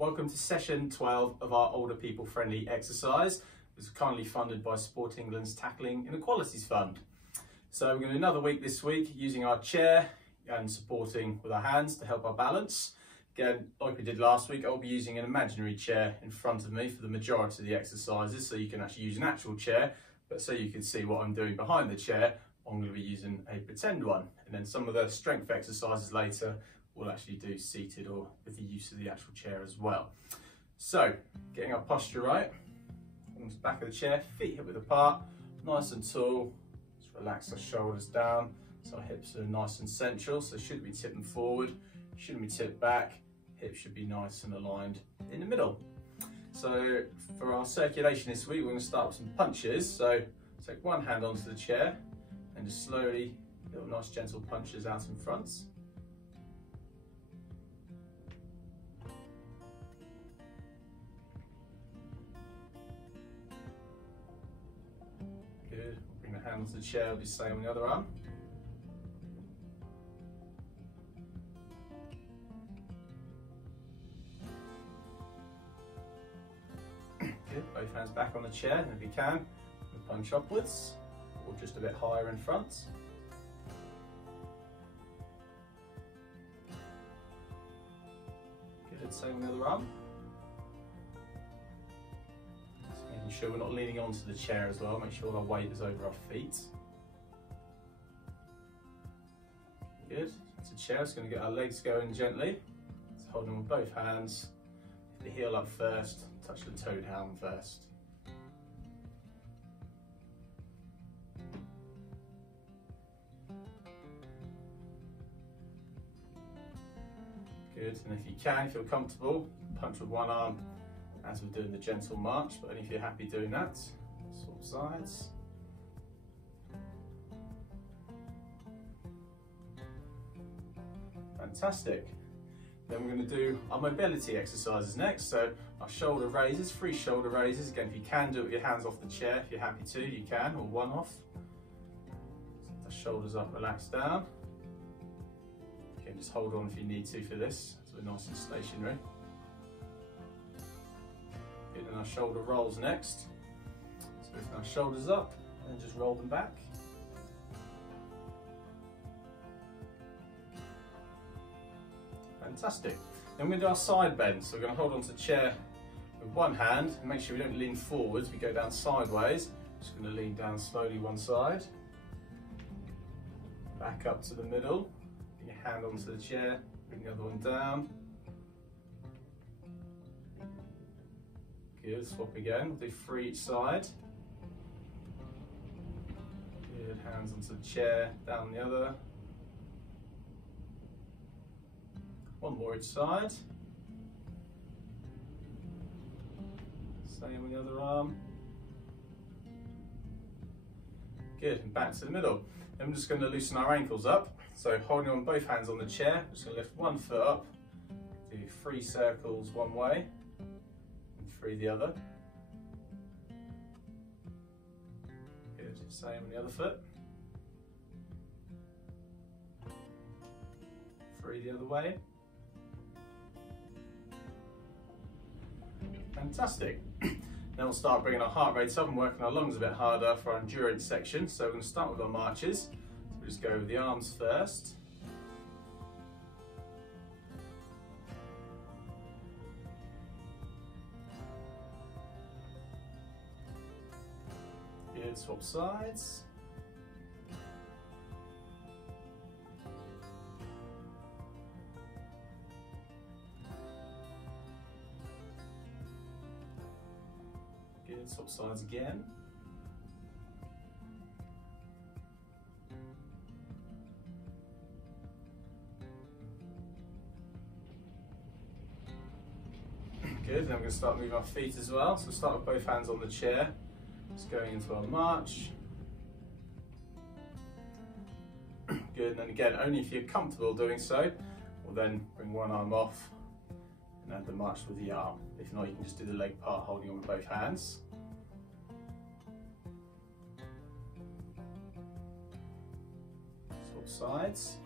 Welcome to session 12 of our older people friendly exercise. It was kindly funded by Sport England's Tackling Inequalities Fund. So we're going to do another week this week using our chair and supporting with our hands to help our balance. Again, like we did last week, I'll be using an imaginary chair in front of me for the majority of the exercises, so you can actually use an actual chair, but so you can see what I'm doing behind the chair, I'm going to be using a pretend one. And then some of the strength exercises later we'll actually do seated or with the use of the actual chair as well. So, getting our posture right, arms back of the chair, feet hip width apart, nice and tall. Just relax our shoulders down so our hips are nice and central, so shouldn't be tipping forward, shouldn't be tipped back, hips should be nice and aligned in the middle. So for our circulation this week, we're going to start with some punches. So take one hand onto the chair and just slowly, little nice gentle punches out in front. Good. Bring the hand onto the chair, we'll do the same on the other arm. Good. Both hands back on the chair, and if you can, punch upwards or just a bit higher in front. Good. Same on the other arm. Making sure we're not leaning onto the chair as well, make sure our weight is over our feet. Good, that's a chair, it's going to get our legs going gently. So holding with both hands, the heel up first, touch the toe down first. Good, and if you can, if you're comfortable, punch with one arm as we're doing the gentle march, but only if you're happy doing that. Swap sides. Fantastic. Then we're going to do our mobility exercises next. So our shoulder raises, 3 shoulder raises. Again, if you can do it with your hands off the chair, if you're happy to, you can, or one off. So the shoulders up, relax down. Again, just hold on if you need to for this, so we're nice and stationary. Good, and our shoulder rolls next. So lift our shoulders up and just roll them back. Fantastic. Then we're going to do our side bend. So we're going to hold onto the chair with one hand and make sure we don't lean forwards, we go down sideways. Just going to lean down slowly one side. Back up to the middle. Bring your hand onto the chair, bring the other one down. Good, swap again, we'll do 3 each side. Good, hands onto the chair, down the other. One more each side. Same on the other arm. Good, and back to the middle. Then we're just going to loosen our ankles up. So holding on both hands on the chair, just going to lift one foot up, do 3 circles one way, and 3 the other. Good, same on the other foot. 3 the other way. Fantastic. Then we'll start bringing our heart rates up and working our lungs a bit harder for our endurance section. So we're going to start with our marches. So we'll just go with the arms first. Good, swap sides. Good, swap sides again. Good, then we're going to start moving our feet as well. So start with both hands on the chair. Just going into our march. Good, and then again, only if you're comfortable doing so, we'll then bring one arm off and add the march with the arm. If not, you can just do the leg part holding on with both hands. Swap sides.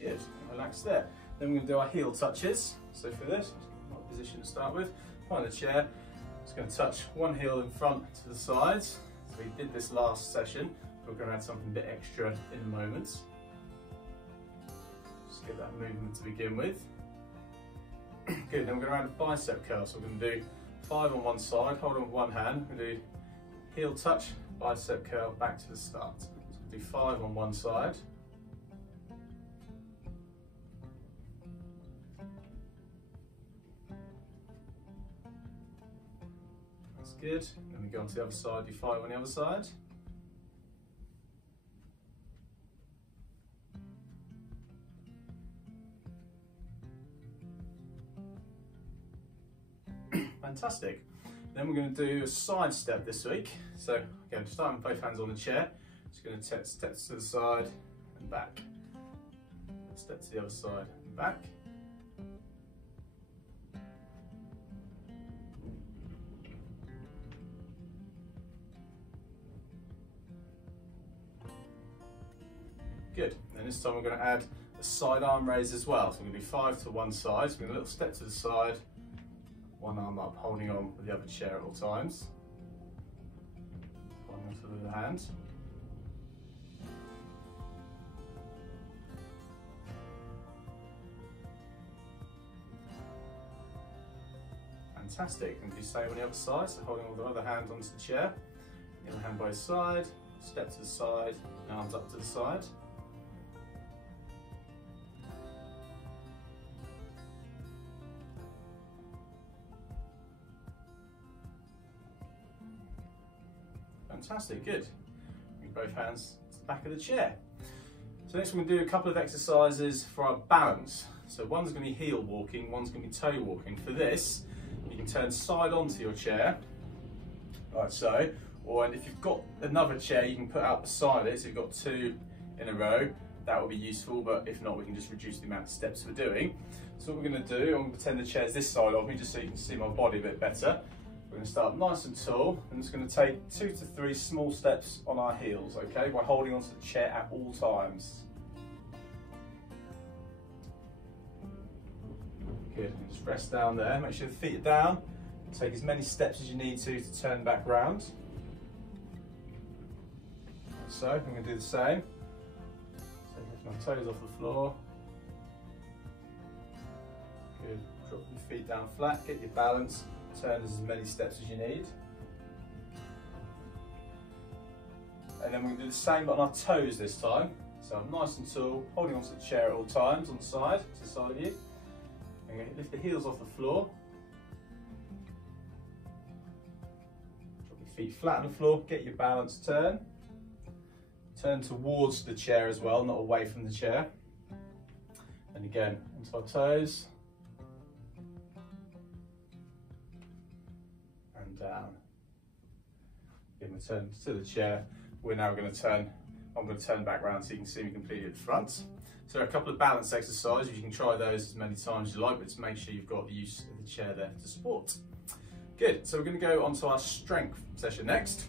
Good, relax there. Then we're going to do our heel touches. So for this, what position to start with? Find a chair. Just going to touch one heel in front to the sides. So we did this last session. We're going to add something a bit extra in a moment. Just get that movement to begin with. Good, then we're going to add a bicep curl. So we're going to do 5 on one side, hold on with one hand. We're going to do heel touch, bicep curl, back to the start. So we'll do 5 on one side. That's good. Then we go on to the other side, do 5 on the other side. Fantastic. Then we're going to do a side step this week. So again, starting with both hands on the chair, just going to take steps to the side and back. Step to the other side and back. Good. And this time we're going to add a side arm raise as well. So we're going to do 5 to one side. So we're going to do a little step to the side. One arm up, holding on with the other chair at all times. Holding on to the other hand. Fantastic. And do the same on the other side. So holding on with the other hand onto the chair. The other hand by his side. Step to the side. Arms up to the side. Fantastic, good. Bring both hands to the back of the chair. So next we're going to do a couple of exercises for our balance. So one's going to be heel walking, one's going to be toe walking. For this, you can turn side onto your chair, like so, or if you've got another chair you can put out beside it, so you've got 2 in a row, that will be useful, but if not we can just reduce the amount of steps we're doing. So what we're going to do, I'm going to pretend the chair's this side of me just so you can see my body a bit better. We're going to start nice and tall, and it's going to take 2 to 3 small steps on our heels, okay, by holding onto the chair at all times. Good, just rest down there, make sure the feet are down, take as many steps as you need to turn back round. So, I'm going to do the same. So lift my toes off the floor. Good, drop your feet down flat, get your balance. Turn as many steps as you need. And then we're going to do the same but on our toes this time. So I'm nice and tall, holding onto the chair at all times on the side, to the side of you. I'm going to lift the heels off the floor. Drop your feet flat on the floor, get your balance, turn. Turn towards the chair as well, not away from the chair. And again, onto our toes. Down. Then we turn to the chair. We're now going to turn, I'm going to turn back around so you can see me completely at the front. So a couple of balance exercises, you can try those as many times as you like, but to make sure you've got the use of the chair there to support. Good, so we're going to go on to our strength session next,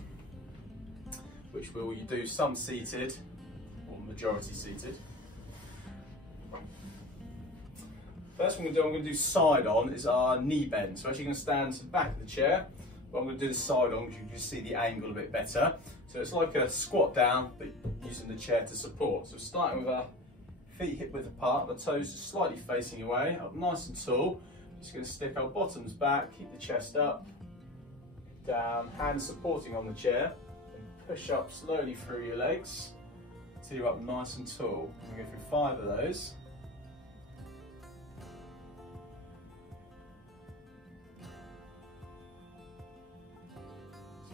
which will you do some seated, or majority seated. First I'm going to do side on is our knee bend. So actually you're going to stand to the back of the chair. But I'm going to do the side on because you can just see the angle a bit better. So it's like a squat down, but using the chair to support. So starting with our feet hip width apart, the toes just slightly facing away, up nice and tall. Just going to stick our bottoms back, keep the chest up, down, hands supporting on the chair, and push up slowly through your legs till you're up nice and tall. We'll go through 5 of those.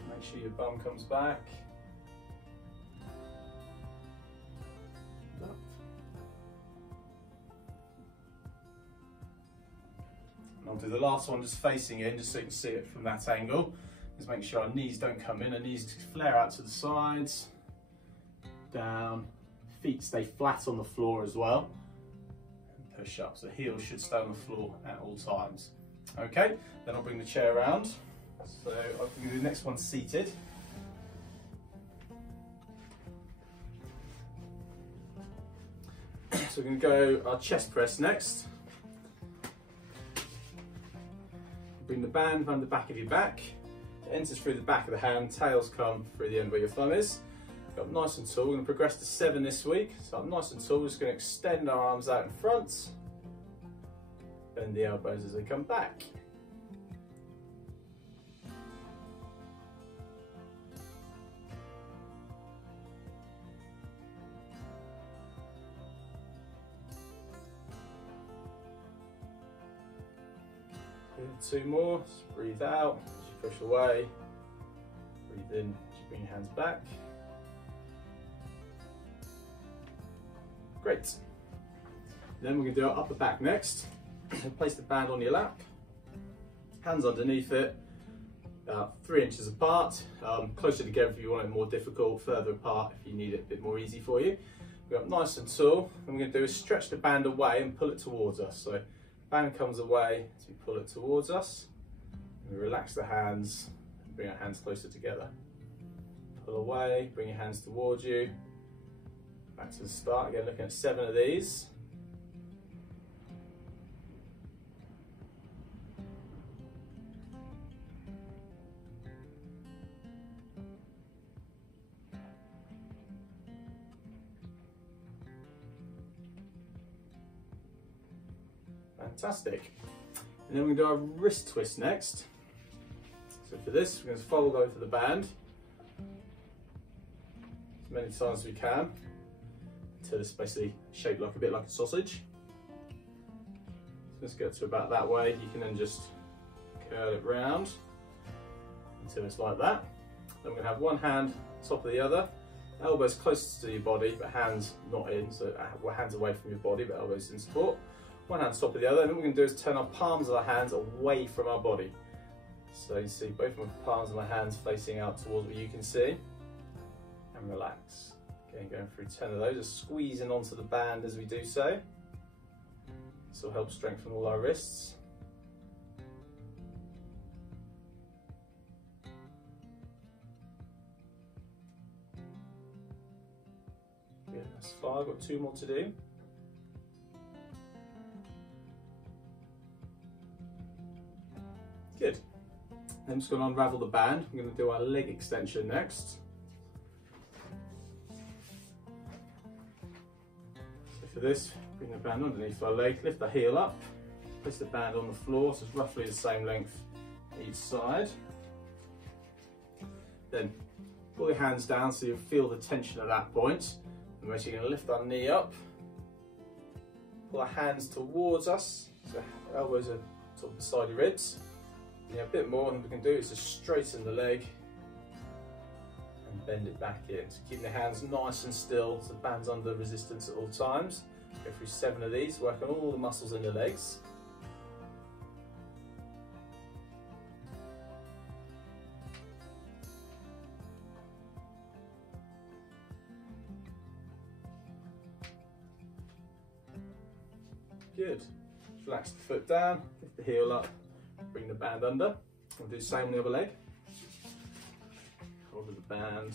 Make sure your bum comes back. Up. And I'll do the last one just facing in, just so you can see it from that angle. Just make sure our knees don't come in, our knees flare out to the sides, down, feet stay flat on the floor as well. And push up, so heels should stay on the floor at all times. Okay, then I'll bring the chair around. So I'm going to do the next one seated. So So we're going to go our chest press next. Bring the band around the back of your back. It enters through the back of the hand, tails come through the end where your thumb is. Go up nice and tall. We're going to progress to 7 this week. So up nice and tall, we're just going to extend our arms out in front. Bend the elbows as they come back. Good. 2 more. Just breathe out as you push away. Breathe in as you bring your hands back. Great. Then we're going to do our upper back next. Place the band on your lap, hands underneath it, about 3 inches apart, closer together if you want it more difficult, further apart if you need it a bit more easy for you. We're up nice and tall, and we're going to do is stretch the band away and pull it towards us. So band comes away as we pull it towards us, and we relax the hands, and bring our hands closer together. Pull away, bring your hands towards you, back to the start, again looking at 7 of these. Fantastic. And then we're going to do our wrist twist next. So for this, we're going to fold over the band as many times as we can until it's basically shaped like a bit like a sausage. So let's get to about that way. You can then just curl it round until it's like that. Then we're going to have one hand top of the other, elbows closest to your body, but hands not in, so hands away from your body, but elbows in support. One hand top of the other, and what we're going to do is turn our palms of our hands away from our body. So you can see both my palms of my hands facing out towards what you can see, and relax. Okay, going through 10 of those, just squeezing onto the band as we do so. This will help strengthen all our wrists. Good, that's 5, I've got 2 more to do. Good. I'm just going to unravel the band. I'm going to do our leg extension next. So for this, bring the band underneath our leg, lift the heel up, place the band on the floor, so it's roughly the same length each side. Then pull your hands down so you feel the tension at that point. And we're actually going to lift our knee up, pull our hands towards us, so elbows are top beside your ribs. Yeah, a bit more, and we can do is just straighten the leg and bend it back in. So keeping the hands nice and still, so the band's under resistance at all times. Go through 7 of these, work on all the muscles in the legs. Good. Relax the foot down, lift the heel up. Bring the band under. We'll do the same on the other leg. Hold the band,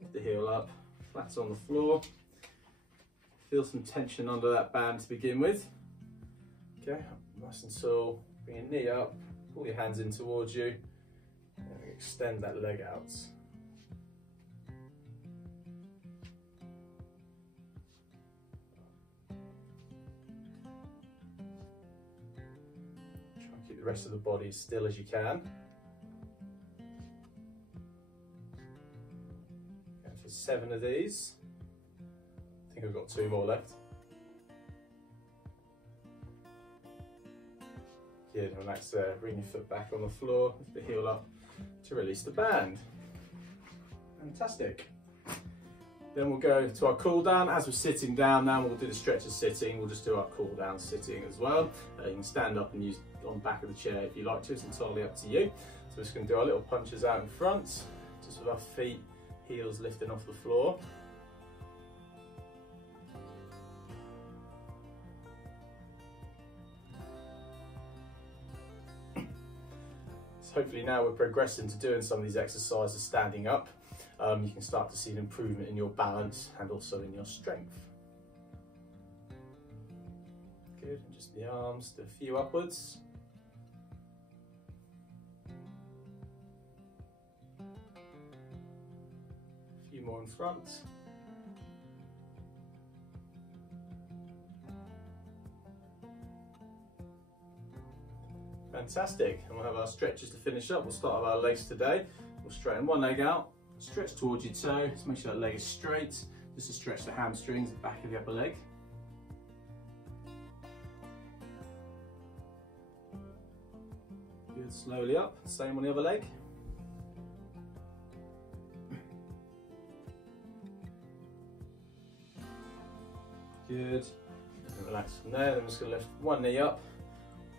lift the heel up, flat on the floor. Feel some tension under that band to begin with. Okay, nice and tall. Bring your knee up, pull your hands in towards you, and extend that leg out. Keep the rest of the body as still as you can. Go for 7 of these. I think I've got 2 more left. Good, relax there. Bring your foot back on the floor, lift the heel up to release the band. Fantastic. Then we'll go to our cool down. As we're sitting down now, we'll do the stretches sitting. We'll just do our cool down sitting as well. You can stand up and use on the back of the chair if you like to. It's entirely up to you. So we're just going to do our little punches out in front, just with our feet, heels lifting off the floor. So hopefully now we're progressing to doing some of these exercises standing up. You can start to see an improvement in your balance and also in your strength. Good, and just the arms, do a few upwards. A few more in front. Fantastic, and we'll have our stretches to finish up. We'll start with our legs today. We'll straighten one leg out, stretch towards your toe, just make sure that leg is straight, just to stretch the hamstrings, the back of the upper leg. Good, slowly up, same on the other leg. Good, and relax from there. Then we're just going to lift one knee up,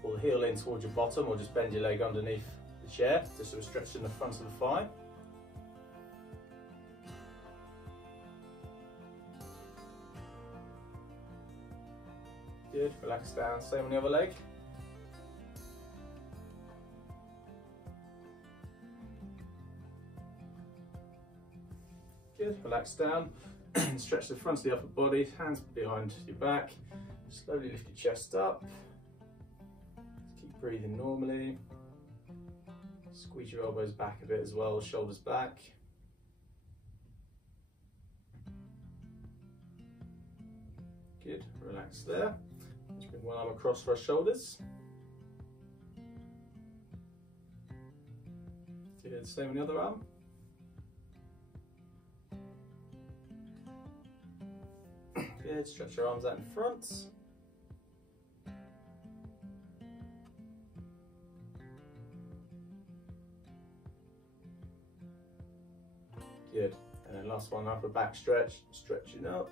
pull the heel in towards your bottom, or just bend your leg underneath the chair, just so we're stretching the front of the thigh. Good, relax down, same on the other leg. Good, relax down, stretch the front of the upper body, hands behind your back, slowly lift your chest up, keep breathing normally, squeeze your elbows back a bit as well, shoulders back. Good, relax there, just bring one arm across for our shoulders. Good, same on the other arm. Good, stretch your arms out in front. Good, and then last one, upper back stretch, stretching up.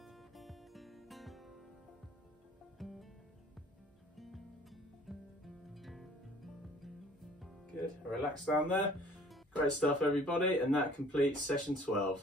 Good, relax down there. Great stuff everybody, and that completes session 12.